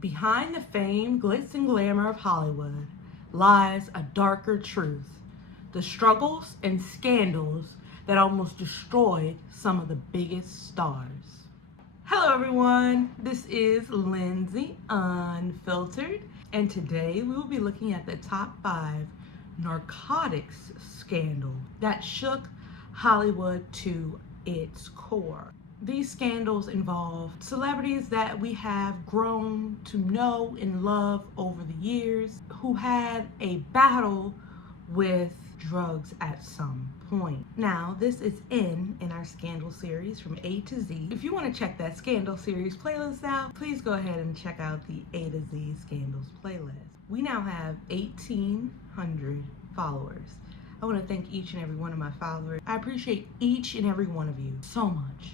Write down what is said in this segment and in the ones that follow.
Behind the fame, glitz, and glamour of Hollywood lies a darker truth. The struggles and scandals that almost destroyed some of the biggest stars. Hello everyone, this is Lindsay Unfiltered, and today we will be looking at the top 5 narcotics scandal that shook Hollywood to its core. These scandals involve celebrities that we have grown to know and love over the years who had a battle with drugs at some point. Now, this is in our Scandal series from A to Z. If you want to check that Scandal series playlist out, please go ahead and check out the A to Z Scandals playlist. We now have 1,800 followers. I want to thank each and every one of my followers. I appreciate each and every one of you so much.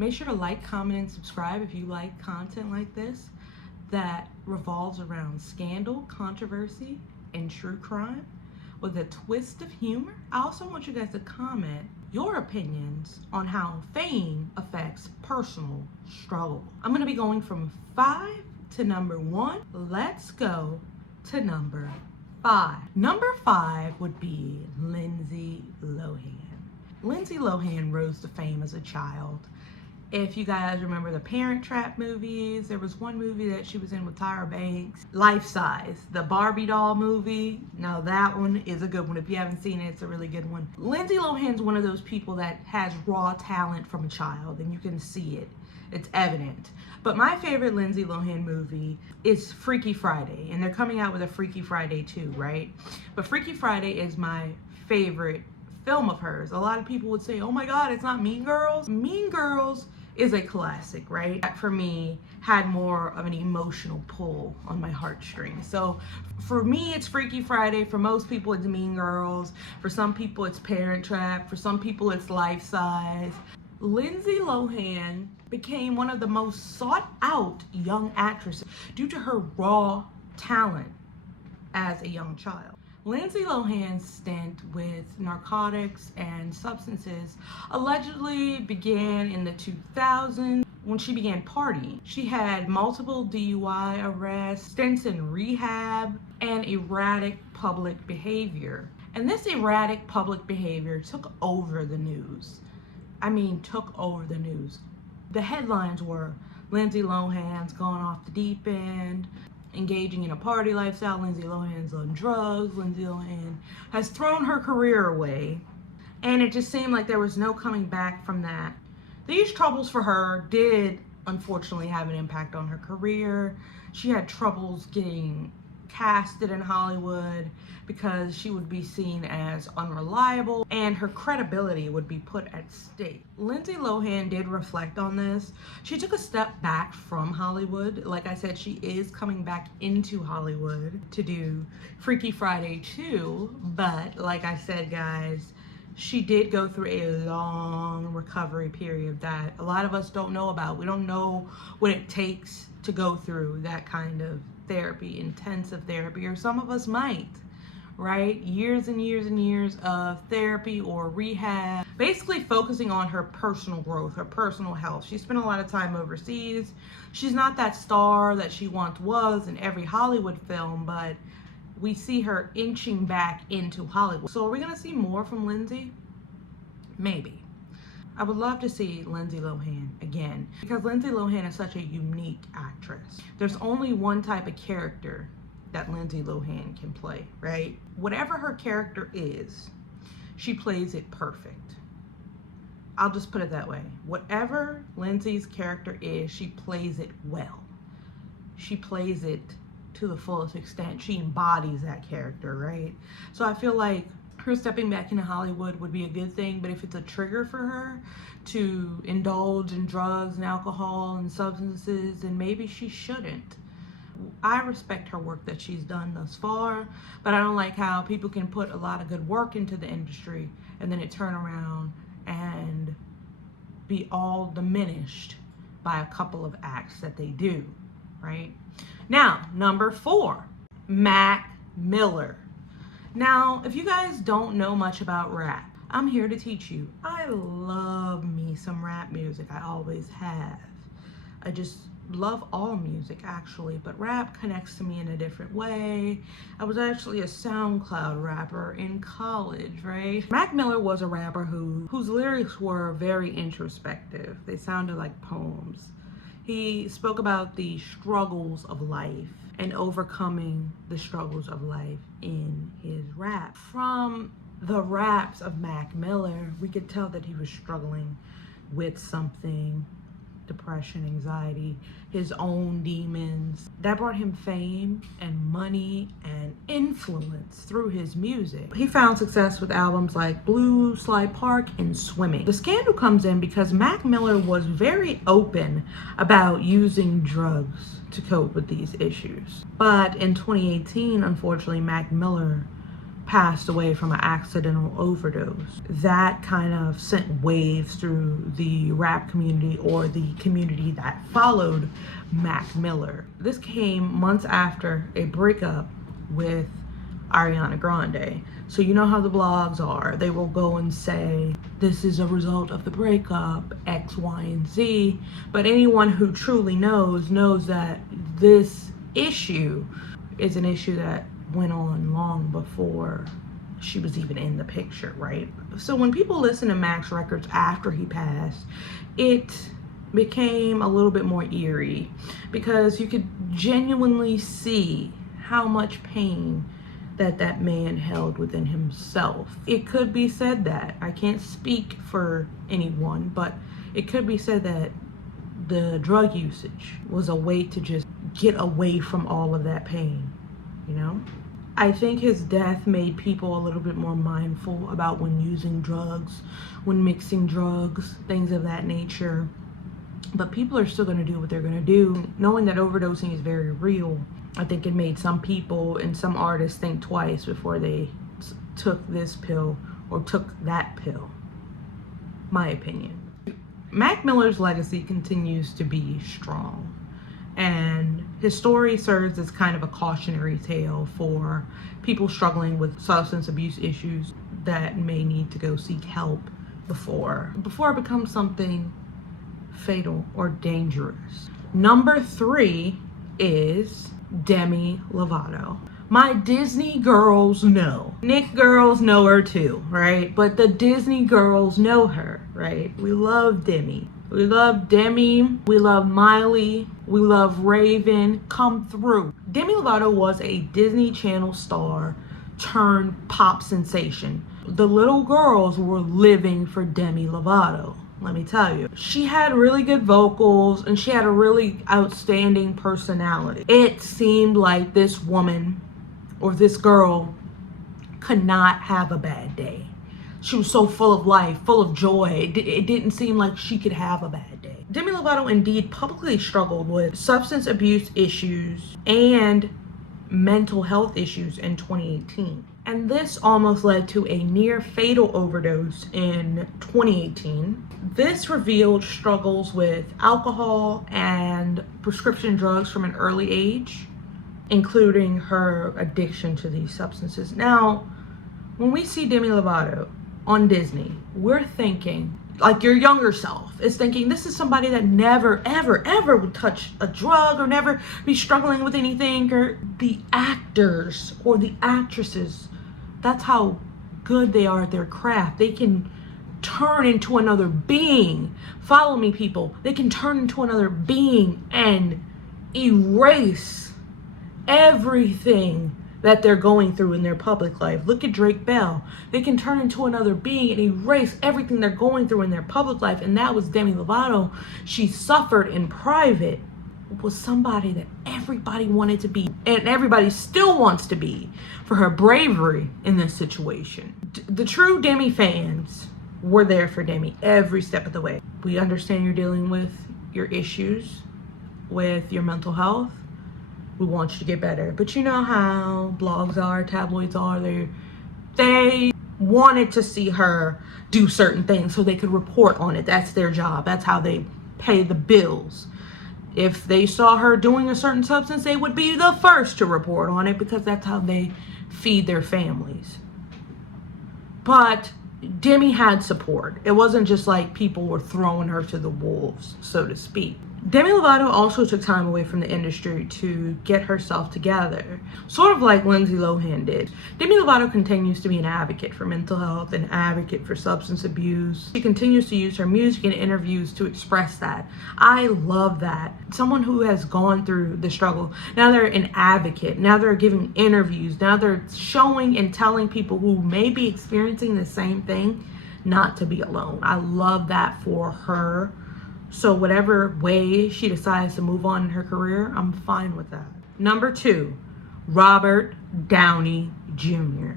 Make sure to like, comment, and subscribe if you like content like this that revolves around scandal, controversy, and true crime with a twist of humor. I also want you guys to comment your opinions on how fame affects personal struggle. I'm going to be going from 5 to number 1. Let's go to number 5. Number 5 would be Lindsay Lohan. Lindsay Lohan rose to fame as a child. If you guys remember the Parent Trap movies, there was one movie that she was in with Tyra Banks, Life Size, the Barbie doll movie. Now that one is a good one. If you haven't seen it, it's a really good one. Lindsay Lohan's one of those people that has raw talent from a child, and you can see it. It's evident. But my favorite Lindsay Lohan movie is Freaky Friday, and they're coming out with a Freaky Friday 2, right? But Freaky Friday is my favorite film of hers. A lot of people would say, oh my God, it's not Mean Girls. Mean Girls is a classic, right? That for me had more of an emotional pull on my heartstrings. So for me, it's Freaky Friday. For most people, it's Mean Girls. For some people, it's Parent Trap. For some people, it's Life Size. Lindsay Lohan became one of the most sought out young actresses due to her raw talent as a young child. Lindsay Lohan's stint with narcotics and substances allegedly began in the 2000s when she began partying. She had multiple DUI arrests, stints in rehab, and erratic public behavior. And this erratic public behavior took over the news. Took over the news. The headlines were, Lindsay Lohan's gone off the deep end, engaging in a party lifestyle, Lindsay Lohan's on drugs, Lindsay Lohan has thrown her career away, and it just seemed like there was no coming back from that. These troubles for her did unfortunately have an impact on her career. She had troubles getting casted in Hollywood because she would be seen as unreliable and her credibility would be put at stake. Lindsay Lohan did reflect on this. She took a step back from Hollywood. Like I said, she is coming back into Hollywood to do Freaky Friday 2, but like I said, guys, she did go through a long recovery period that a lot of us don't know about. We don't know what it takes to go through that kind of therapy, intensive therapy, or some of us might, right? Years and years and years of therapy or rehab, basically focusing on her personal growth, her personal health. She spent a lot of time overseas. She's not that star that she once was in every Hollywood film, but we see her inching back into Hollywood. So are we gonna see more from Lindsay? Maybe. I would love to see Lindsay Lohan again because Lindsay Lohan is such a unique actress. There's only one type of character that Lindsay Lohan can play, right? Whatever her character is, she plays it perfect. I'll just put it that way. Whatever Lindsay's character is, she plays it well. She plays it to the fullest extent. She embodies that character, right? So I feel like her stepping back into Hollywood would be a good thing, but if it's a trigger for her to indulge in drugs and alcohol and substances, then maybe she shouldn't. I respect her work that she's done thus far, but I don't like how people can put a lot of good work into the industry and then it turn around and be all diminished by a couple of acts that they do, right? Now, number 4, Mac Miller. Now, if you guys don't know much about rap, I'm here to teach you. I love me some rap music. I always have. I just love all music actually, but rap connects to me in a different way. I was actually a SoundCloud rapper in college, right? Mac Miller was a rapper whose lyrics were very introspective. They sounded like poems. He spoke about the struggles of life and overcoming the struggles of life in his rap. From the raps of Mac Miller, we could tell that he was struggling with something: depression, anxiety, his own demons. That brought him fame and money and influence through his music. He found success with albums like Blue Slide Park and Swimming. The scandal comes in because Mac Miller was very open about using drugs to cope with these issues. But in 2018, unfortunately, Mac Miller passed away from an accidental overdose. That kind of sent waves through the rap community, or the community that followed Mac Miller. This came months after a breakup with Ariana Grande. So you know how the blogs are. They will go and say, this is a result of the breakup, X, Y, and Z. But anyone who truly knows that this issue is an issue that went on long before she was even in the picture, right? So when people listen to Mac's records after he passed, it became a little bit more eerie, because you could genuinely see how much pain that man held within himself. It could be said that, I can't speak for anyone, but it could be said that the drug usage was a way to just get away from all of that pain, you know? I think his death made people a little bit more mindful about when using drugs, when mixing drugs, things of that nature. But people are still going to do what they're going to do. Knowing that overdosing is very real, I think it made some people and some artists think twice before they took this pill or took that pill. My opinion. Mac Miller's legacy continues to be strong, and his story serves as kind of a cautionary tale for people struggling with substance abuse issues that may need to go seek help before it becomes something fatal or dangerous. Number 3 is Demi Lovato. My Disney girls know. Nick girls know her too, right? But the Disney girls know her, right? We love Demi. We love Demi. We love Miley. We love Raven. Come through. Demi Lovato was a Disney Channel star turned pop sensation. The little girls were living for Demi Lovato. Let me tell you, she had really good vocals and she had a really outstanding personality. It seemed like this woman, or this girl, could not have a bad day. She was so full of life, full of joy. It didn't seem like she could have a bad day. Demi Lovato indeed publicly struggled with substance abuse issues and mental health issues in 2018. And this almost led to a near fatal overdose in 2018. This revealed struggles with alcohol and prescription drugs from an early age, including her addiction to these substances. Now, when we see Demi Lovato on Disney, we're thinking, like your younger self is thinking, this is somebody that never, ever, ever would touch a drug or never be struggling with anything. Or the actors or the actresses, that's how good they are at their craft. They can turn into another being. Follow me, people. They can turn into another being and erase everything that they're going through in their public life. Look at Drake Bell. They can turn into another being and erase everything they're going through in their public life. And that was Demi Lovato. She suffered in private, was somebody that everybody wanted to be, and everybody still wants to be, for her bravery in this situation. The true Demi fans were there for Demi every step of the way. We understand you're dealing with your issues with your mental health. We want you to get better. But you know how blogs are, tabloids are, they wanted to see her do certain things so they could report on it. That's their job. That's how they pay the bills. If they saw her doing a certain substance, they would be the first to report on it, because that's how they feed their families. But Demi had support. It wasn't just like people were throwing her to the wolves, so to speak. Demi Lovato also took time away from the industry to get herself together, sort of like Lindsay Lohan did. Demi Lovato continues to be an advocate for mental health, an advocate for substance abuse. She continues to use her music and interviews to express that. I love that. Someone who has gone through the struggle, now they're an advocate, now they're giving interviews, now they're showing and telling people who may be experiencing the same thing not to be alone. I love that for her. So whatever way she decides to move on in her career, I'm fine with that. Number 2, Robert Downey Jr.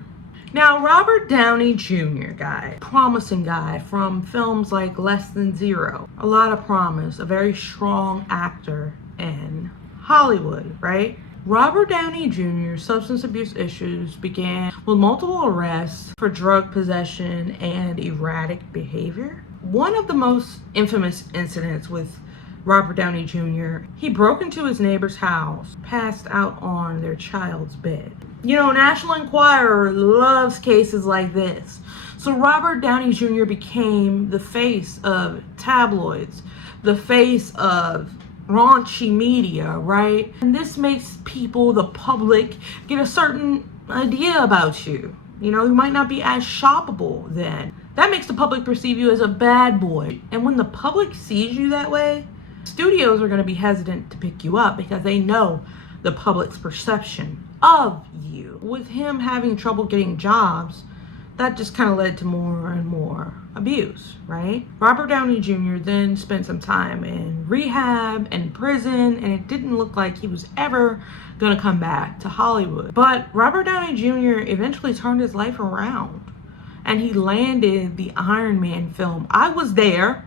Now, Robert Downey Jr. promising guy from films like Less Than Zero. A lot of promise, a very strong actor in Hollywood, right? Robert Downey Jr.'s substance abuse issues began with multiple arrests for drug possession and erratic behavior. One of the most infamous incidents with Robert Downey Jr., he broke into his neighbor's house, passed out on their child's bed. You know, National Enquirer loves cases like this. So Robert Downey Jr. became the face of tabloids, the face of raunchy media, right? And this makes people, the public, get a certain idea about you. You know, you might not be as shoppable then. That makes the public perceive you as a bad boy. And when the public sees you that way, studios are going to be hesitant to pick you up because they know the public's perception of you. With him having trouble getting jobs, that just kind of led to more and more abuse, right? Robert Downey Jr. then spent some time in rehab and prison, and it didn't look like he was ever gonna come back to Hollywood. But Robert Downey Jr. eventually turned his life around, and he landed the Iron Man film. I was there.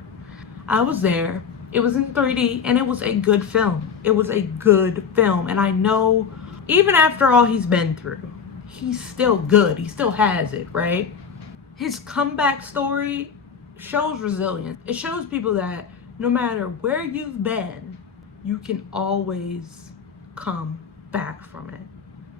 It was in 3D, and it was a good film. And I know, even after all he's been through, he's still good. He still has it, right? His comeback story shows resilience. It shows people that no matter where you've been, you can always come back from it.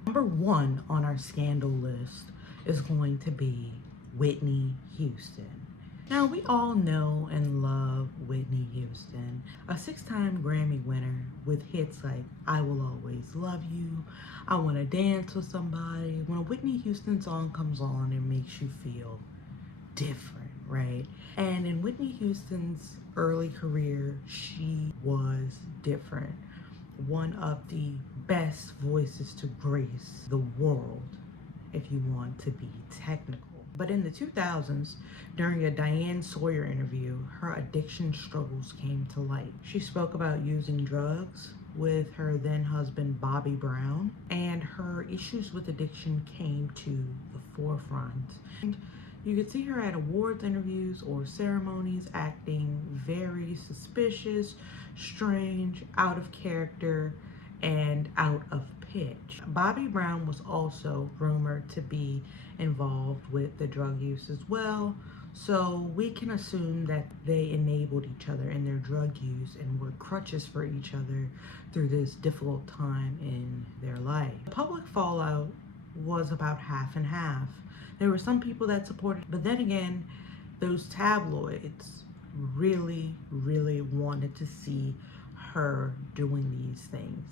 Number 1 on our scandal list is going to be Whitney Houston. Now, we all know and love Whitney Houston, a 6-time Grammy winner with hits like I Will Always Love You, I Want to Dance with Somebody. When a Whitney Houston song comes on, it makes you feel different, right? And in Whitney Houston's early career, she was different. One of the best voices to grace the world, if you want to be technical. But in the 2000s, during a Diane Sawyer interview, her addiction struggles came to light. She spoke about using drugs with her then husband Bobby Brown, and her issues with addiction came to the forefront. And you could see her at awards interviews or ceremonies acting very suspicious, strange, out of character, and out of pitch. Bobby Brown was also rumored to be involved with the drug use as well, so we can assume that they enabled each other in their drug use and were crutches for each other through this difficult time in their life. The public fallout was about half and half. There were some people that supported, but then again, those tabloids really wanted to see her doing these things.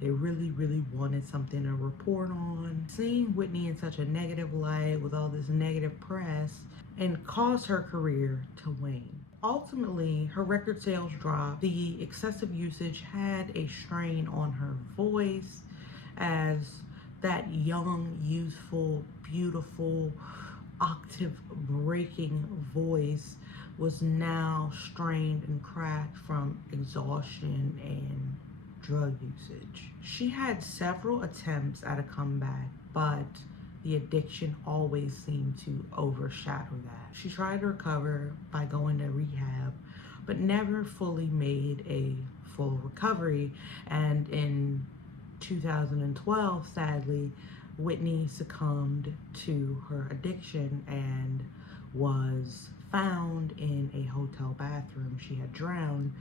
They really wanted something to report on. Seeing Whitney in such a negative light with all this negative press and caused her career to wane. Ultimately, her record sales dropped. The excessive usage had a strain on her voice, as that young, youthful, beautiful, octave-breaking voice was now strained and cracked from exhaustion and drug usage. She had several attempts at a comeback, but the addiction always seemed to overshadow that. She tried to recover by going to rehab, but never fully made a full recovery. And in 2012, sadly, Whitney succumbed to her addiction and was found in a hotel bathroom. She had drowned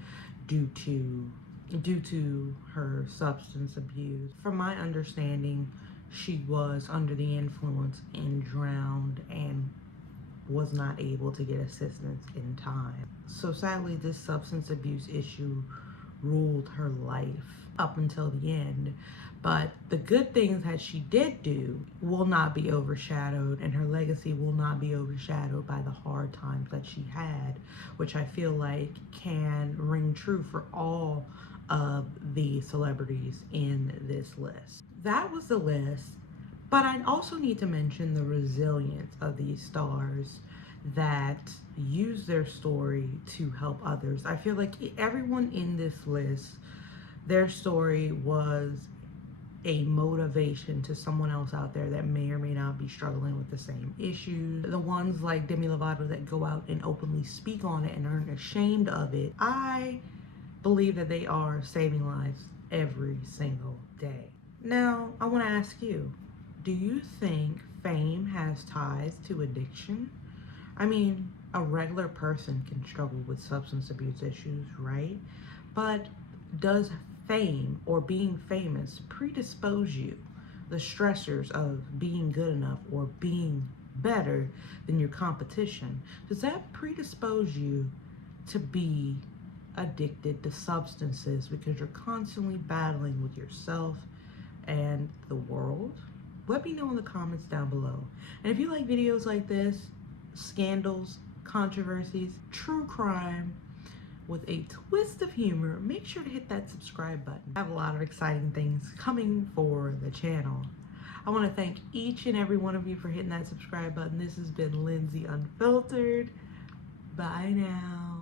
due to her substance abuse. From my understanding, she was under the influence and drowned and was not able to get assistance in time. So sadly, this substance abuse issue ruled her life up until the end. But the good things that she did do will not be overshadowed, and her legacy will not be overshadowed by the hard times that she had, which I feel like can ring true for all of the celebrities in this list. That was the list, but I also need to mention the resilience of these stars that use their story to help others. I feel like everyone in this list, their story was a motivation to someone else out there that may or may not be struggling with the same issues. The ones like Demi Lovato that go out and openly speak on it and aren't ashamed of it, I believe that they are saving lives every single day. Now, I want to ask you, do you think fame has ties to addiction? I mean, a regular person can struggle with substance abuse issues, right? But does fame or being famous predispose you the stressors of being good enough or being better than your competition? Does that predispose you to be addicted to substances because you're constantly battling with yourself and the world? Let me know in the comments down below. And if you like videos like this, scandals, controversies, true crime, with a twist of humor, make sure to hit that subscribe button. I have a lot of exciting things coming for the channel. I want to thank each and every one of you for hitting that subscribe button. This has been Lindsay Unfiltered. Bye now.